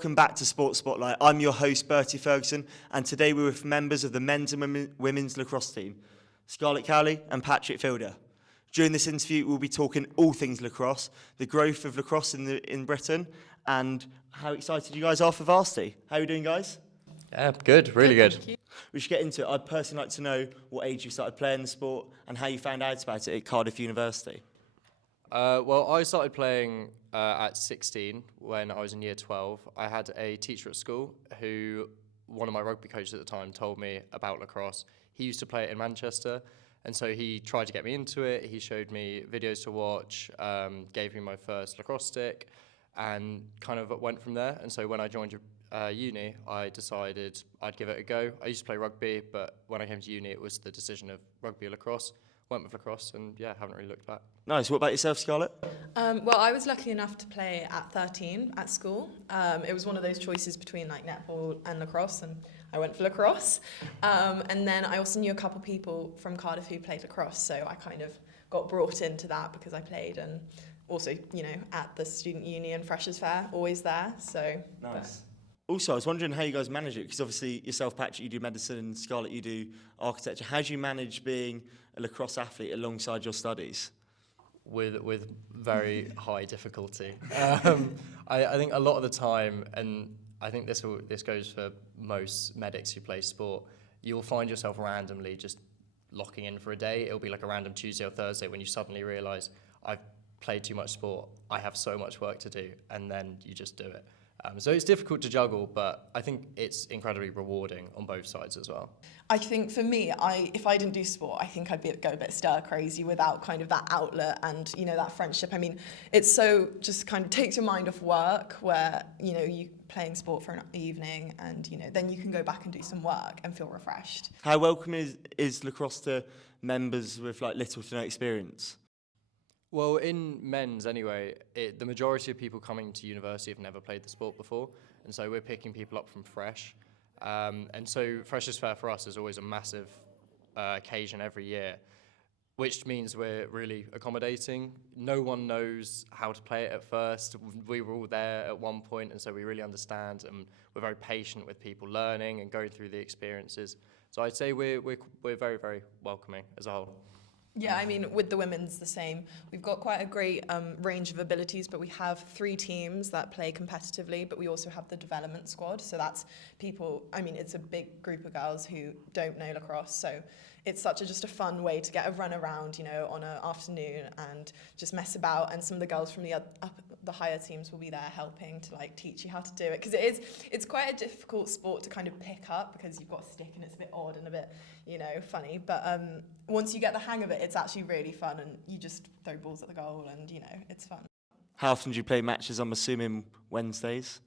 welcome back to Sports Spotlight. I'm your host, Bertie Ferguson, and today we're with members of the men's and women's lacrosse team, Scarlett Cowley and Patrick Fielder. During this interview, we'll be talking all things lacrosse, the growth of lacrosse in Britain, and how excited you guys are for varsity. How are you doing, guys? Yeah, good, really good. We should get into it. I'd personally like to know what age you started playing the sport and how you found out about it at Cardiff University. Well, I started playing at 16 when I was in year 12. I had a teacher at school who, one of my rugby coaches at the time, told me about lacrosse. He used to play it in Manchester, and so he tried to get me into it. He showed me videos to watch, gave me my first lacrosse stick, and kind of went from there. And so when I joined uni, I decided I'd give it a go. I used to play rugby, but when I came to uni, it was the decision of rugby or lacrosse. Went with lacrosse, and yeah, haven't really looked back. Nice. What about yourself, Scarlett? Well, I was lucky enough to play at 13 at school. It was one of those choices between like netball and lacrosse, and I went for lacrosse. And then I also knew a couple people from Cardiff who played lacrosse, so I kind of got brought into that because I played, and also, you know, at the student uni and freshers fair, always there. So nice. Also, I was wondering how you guys manage it, because obviously yourself, Patrick, you do medicine, and Scarlett, you do architecture. How do you manage being a lacrosse athlete alongside your studies? With very high difficulty. I think a lot of the time, and I think this goes for most medics who play sport, you'll find yourself randomly just locking in for a day. It'll be like a random Tuesday or Thursday when you suddenly realise, I've played too much sport, I have so much work to do, and then you just do it. So it's difficult to juggle, but I think it's incredibly rewarding on both sides as well. I think for me, if I didn't do sport, I think I'd go a bit stir crazy without kind of that outlet and, you know, that friendship. I mean, it's so just kind of takes your mind off work, where, you know, you playing sport for an evening and, you know, then you can go back and do some work and feel refreshed. How welcome is lacrosse to members with like little to no experience? Well, in men's anyway, the majority of people coming to university have never played the sport before, and so we're picking people up from fresh. And so Freshers' Fair for us is always a massive occasion every year, which means we're really accommodating. No one knows how to play it at first. We were all there at one point, and so we really understand, and we're very patient with people learning and going through the experiences. So I'd say we're very, very welcoming as a whole. Yeah, I mean, with the women's the same. We've got quite a great range of abilities, but we have 3 teams that play competitively, but we also have the development squad. So that's people, I mean, it's a big group of girls who don't know lacrosse. So it's just a fun way to get a run around, you know, on an afternoon and just mess about. And some of the girls from the higher teams will be there helping to like teach you how to do it. Because it's quite a difficult sport to kind of pick up, because you've got a stick and it's a bit odd and a bit, you know, funny. But once you get the hang of it, it's actually really fun, and you just throw balls at the goal and, you know, it's fun. How often do you play matches? I'm assuming Wednesdays?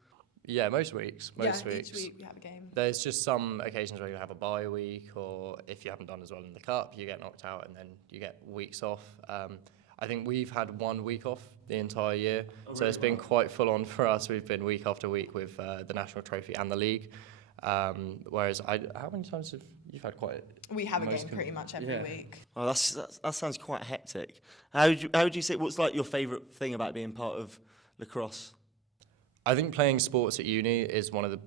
Yeah, most weeks. Each week we have a game. There's just some occasions where you have a bye week, or if you haven't done as well in the cup, you get knocked out and then you get weeks off. I think we've had 1 week off the entire year, so it's been quite full on for us. We've been week after week with the national trophy and the league. Whereas how many times have you had quite? We have a game pretty much every week. Oh, that sounds quite hectic. How would you say, what's like your favourite thing about being part of lacrosse? I think playing sports at uni is one of the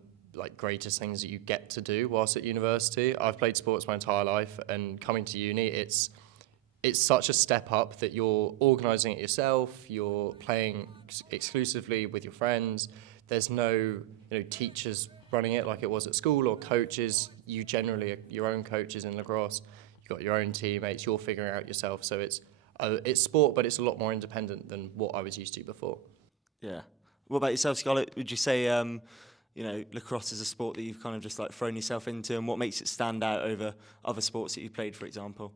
greatest things that you get to do whilst at university. I've played sports my entire life, and coming to uni, it's such a step up that you're organising it yourself. You're playing exclusively with your friends. There's no teachers running it like it was at school, or coaches. You generally are your own coaches in lacrosse. You've got your own teammates. You're figuring it out yourself. So it's sport, but it's a lot more independent than what I was used to before. Yeah. What about yourself, Scarlett? Would you say, lacrosse is a sport that you've kind of just thrown yourself into, and what makes it stand out over other sports that you've played, for example?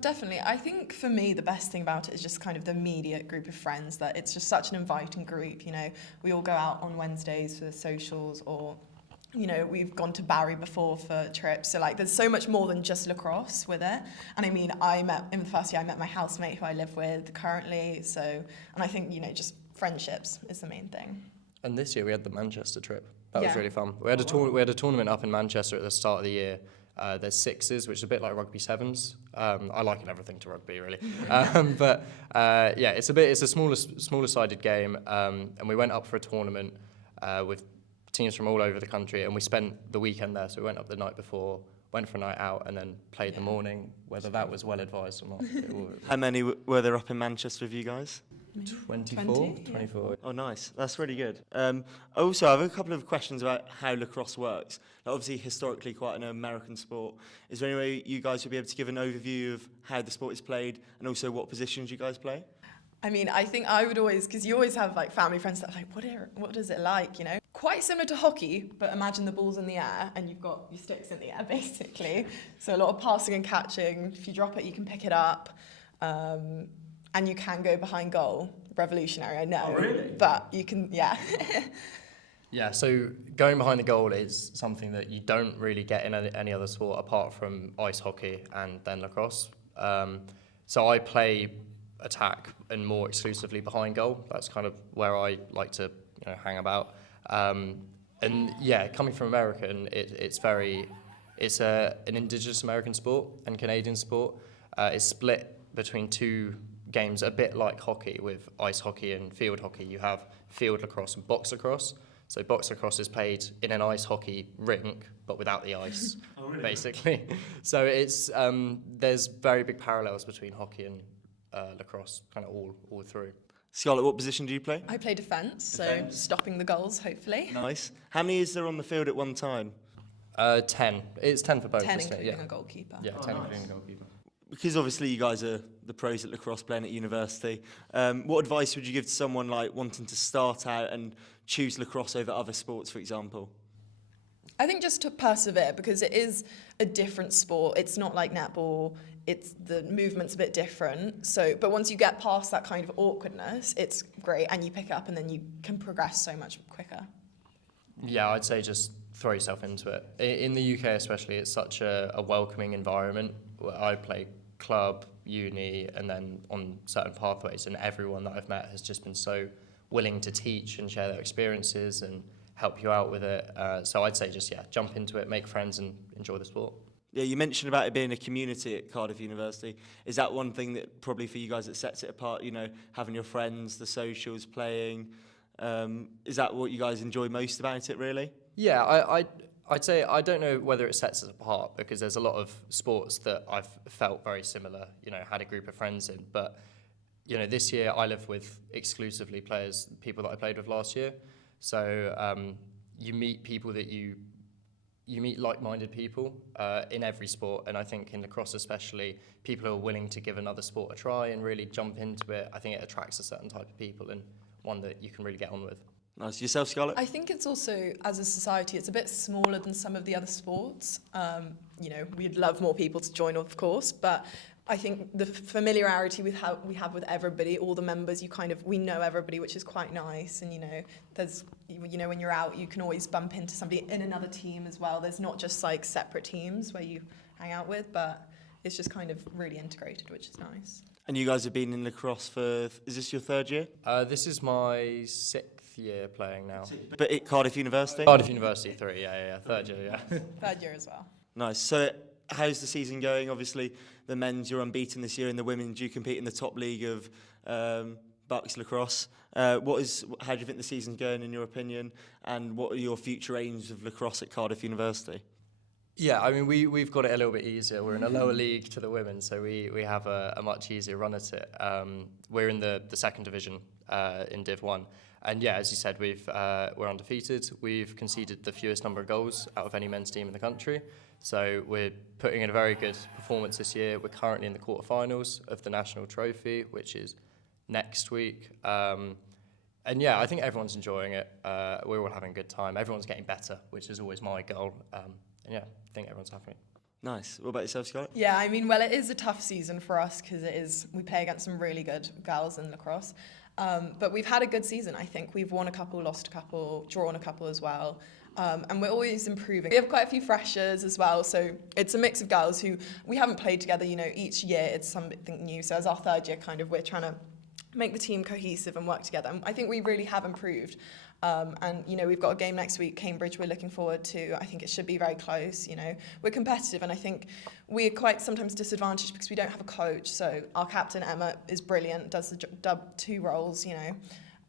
Definitely. I think for me, the best thing about it is just kind of the immediate group of friends, that it's just such an inviting group. You know, we all go out on Wednesdays for the socials, or, you know, we've gone to Barry before for trips. So there's so much more than just lacrosse with it. And I mean, in the first year, I met my housemate who I live with currently. So, and I think, just friendships is the main thing. And this year we had the Manchester trip. That was really fun. We had a tournament up in Manchester at the start of the year. There's sixes, which is a bit like rugby sevens. I liken everything to rugby, really. It's a smaller sided game. And we went up for a tournament with teams from all over the country, and we spent the weekend there. So we went up the night before, went for a night out, and then played the morning. Whether that was well advised or not. How many were there up in Manchester with you guys? 24? 20, yeah. 24. Oh, nice. That's really good. Also, I have a couple of questions about how lacrosse works. Like, obviously, historically, quite an American sport. Is there any way you guys would be able to give an overview of how the sport is played and also what positions you guys play? I mean, I think I would always, because you always have like family friends that are like, what is it like, you know? Quite similar to hockey, but imagine the ball's in the air and you've got your sticks in the air, basically. So a lot of passing and catching. If you drop it, you can pick it up. And you can go behind goal. Revolutionary, I know. Oh, really? But you can, yeah. Yeah, so going behind the goal is something that you don't really get in any other sport apart from ice hockey and then lacrosse. So I play attack and more exclusively behind goal. That's kind of where I like to hang about. And yeah, coming from America, and it's an indigenous American sport and Canadian sport. It's split between two games, a bit like hockey with ice hockey and field hockey. You have field lacrosse and box lacrosse. So box lacrosse is played in an ice hockey rink, but without the ice, Oh, really? basically. So it's there's very big parallels between hockey and lacrosse, kind of all through. Scarlett, what position do you play? I play defence, so Defence. stopping the goals, hopefully. Nice. How many is there on the field at one time? 10. It's 10 for both, 10 isn't it? including Yeah. a goalkeeper. Yeah, Oh, 10 nice. including goalkeeper. Because obviously you guys are the pros at lacrosse playing at university, what advice would you give to someone like wanting to start out and choose lacrosse over other sports, for example? I think just to persevere, because it is a different sport. It's not like netball. It's the movement's a bit different. So, but once you get past that kind of awkwardness, it's great, and you pick it up, and then you can progress so much quicker. Yeah, I'd say just throw yourself into it. In the UK especially, it's such a welcoming environment. I play club, uni, and then on certain pathways, and everyone that I've met has just been so willing to teach and share their experiences and help you out with it. So I'd say just, jump into it, make friends and enjoy the sport. Yeah, you mentioned about it being a community at Cardiff University. Is that one thing that probably for you guys that sets it apart, having your friends, the socials, playing? Is that what you guys enjoy most about it, really? Yeah, I'd say I don't know whether it sets us apart, because there's a lot of sports that I've felt very similar, had a group of friends in. But, this year I live with exclusively people that I played with last year. So you meet people that you meet like-minded people in every sport. And I think in lacrosse especially, people who are willing to give another sport a try and really jump into it. I think it attracts a certain type of people and one that you can really get on with. Nice. Yourself, Scarlett? I think it's also, as a society, it's a bit smaller than some of the other sports. We'd love more people to join, of course, but I think the familiarity we have with everybody, all the members, we know everybody, which is quite nice. And, there's, when you're out, you can always bump into somebody in another team as well. There's not just like separate teams where you hang out with, but it's just kind of really integrated, which is nice. And you guys have been in lacrosse for, is this your third year? This is my 6th year playing now. But at Cardiff University? Cardiff University 3, third year, yeah. Third year as well. Nice. So how's the season going? Obviously, the men's, you're unbeaten this year, and the women's, you compete in the top league of Bucks lacrosse. How do you think the season's going, in your opinion? And what are your future aims of lacrosse at Cardiff University? Yeah, I mean, we've got it a little bit easier. We're in a lower league to the women, so we have a much easier run at it. We're in the second division in Div 1. And yeah, as you said, we're undefeated. We've conceded the fewest number of goals out of any men's team in the country. So we're putting in a very good performance this year. We're currently in the quarterfinals of the national trophy, which is next week. And yeah, I think everyone's enjoying it. We're all having a good time. Everyone's getting better, which is always my goal. And yeah, I think everyone's happy. Nice. What about yourself, Scarlett? Yeah, I mean, well, it is a tough season for us because we play against some really good girls in lacrosse. But we've had a good season, I think. We've won a couple, lost a couple, drawn a couple as well. And we're always improving. We have quite a few freshers as well, so it's a mix of girls who we haven't played together, each year it's something new. So as our third year, we're trying to make the team cohesive and work together. And I think we really have improved. And we've got a game next week, Cambridge, we're looking forward to. I think it should be very close. We're competitive, and I think we're quite sometimes disadvantaged because we don't have a coach. So our captain, Emma, is brilliant, does the 2 roles,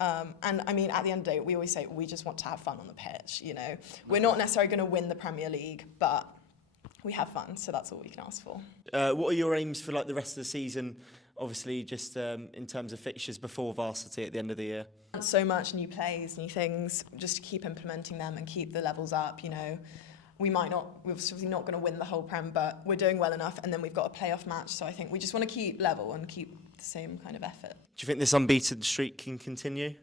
And I mean, at the end of the day, we always say we just want to have fun on the pitch. You know, we're not necessarily going to win the Premier League, but we have fun, so that's all we can ask for. What are your aims for like the rest of the season? Obviously, just in terms of fixtures before varsity at the end of the year. So much new plays, new things, just to keep implementing them and keep the levels up. You know, we're obviously not going to win the whole Prem, but we're doing well enough, and then we've got a playoff match. So I think we just want to keep level and keep the same kind of effort. Do you think this unbeaten streak can continue?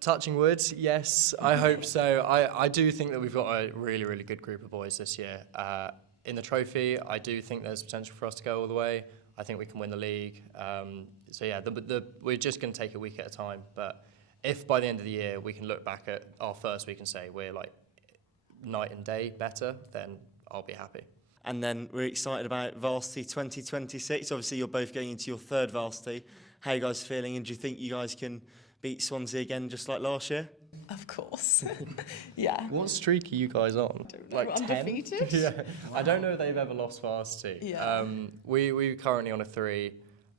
Touching wood, yes, I hope so. I do think that we've got a really, really good group of boys this year. In the trophy, I do think there's potential for us to go all the way. I think we can win the league. So yeah, we're just going to take it a week at a time. But if by the end of the year we can look back at our first week and say we're like night and day better, then I'll be happy. And then we're excited about Varsity 2026. Obviously, you're both going into your third Varsity. How are you guys feeling? And do you think you guys can beat Swansea again just like last year? Of course. Yeah. What streak are you guys on? Like 10? Undefeated? Yeah. Wow. I don't know if they've ever lost Varsity. Yeah. We're currently on 3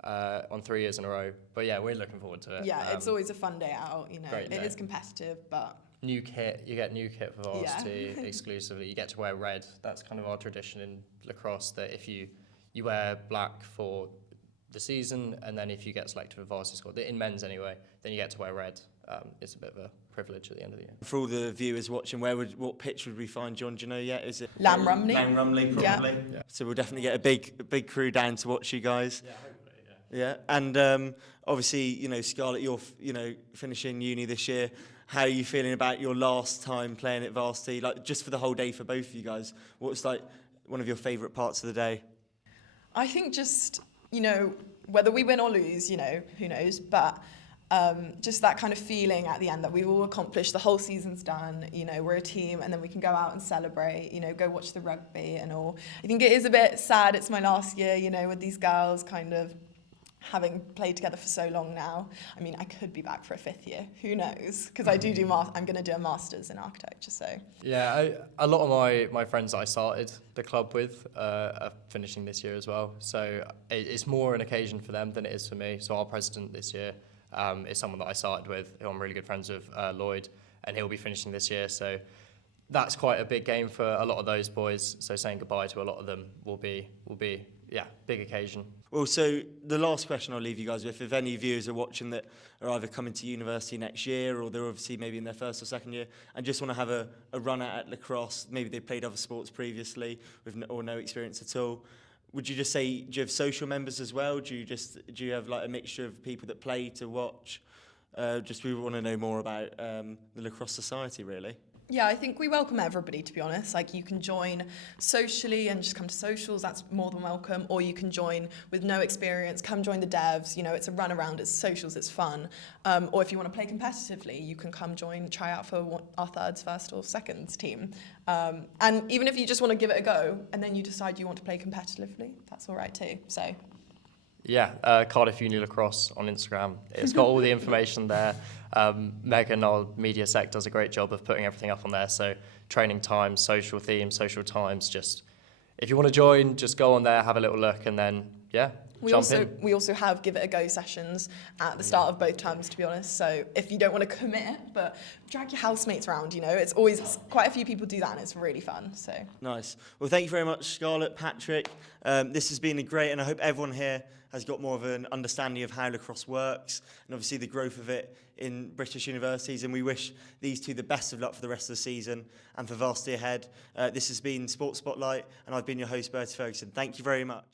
years in a row. But yeah, we're looking forward to it. Yeah, it's always a fun day out. You know, Great day. It is competitive, but new kit, you get new kit for Varsity exclusively. You get to wear red. That's kind of our tradition in lacrosse, that if you wear black for the season, and then if you get selected for Varsity squad, in men's anyway, then you get to wear red. It's a bit of a privilege at the end of the year. For all the viewers watching, what pitch would we find John? Do you know yet? Is it Lamb Rumley? Lamb Rumley, probably. Yeah. So we'll definitely get a big crew down to watch you guys. Yeah, hopefully, Yeah, and obviously, you know, Scarlett, you're finishing uni this year. How are you feeling about your last time playing at Varsity? Like, just for the whole day for both of you guys, what's like one of your favourite parts of the day? I think just, you know, whether we win or lose, you know, who knows, but just that kind of feeling at the end that we've all accomplished, the whole season's done, you know, we're a team, and then we can go out and celebrate, you know, go watch the rugby and all. I think it is a bit sad, it's my last year, you know, with these girls kind of having played together for so long now. I mean, I could be back for a 5th year, who knows? Because I'm going to do a master's in architecture, so. Yeah, a lot of my friends that I started the club with are finishing this year as well. So it's more an occasion for them than it is for me. So our president this year is someone that I started with, who I'm really good friends with, Lloyd, and he'll be finishing this year. So that's quite a big game for a lot of those boys. So saying goodbye to a lot of them will be big occasion. Well, so the last question I'll leave you guys with, if any viewers are watching that are either coming to university next year, or they're obviously maybe in their first or second year and just want to have a run at lacrosse, maybe they played other sports previously with no experience at all, would you just say, do you have social members as well? Do you have like a mixture of people that play to watch? We want to know more about the Lacrosse Society, really. Yeah, I think we welcome everybody, to be honest. Like, you can join socially and just come to socials, that's more than welcome. Or you can join with no experience, come join the devs. You know, it's a run around, it's socials, it's fun. Or if you want to play competitively, you can come try out for our thirds, first or seconds team. And even if you just want to give it a go and then you decide you want to play competitively, that's all right too. So. Yeah, Cardiff Uni Lacrosse on Instagram. It's got all the information there. Megan, our media sec, does a great job of putting everything up on there. So training times, social themes, social times. Just if you want to join, just go on there, have a little look, and then we also have give it a go sessions at the start of both terms, to be honest. So if you don't want to commit, but drag your housemates around, you know, it's quite a few people do that, and it's really fun. So nice. Well, thank you very much, Scarlett, Patrick. This has been great, and I hope everyone here has got more of an understanding of how lacrosse works and obviously the growth of it in British universities. And we wish these two the best of luck for the rest of the season and for Varsity ahead. This has been Sports Spotlight, and I've been your host, Bertie Ferguson. Thank you very much.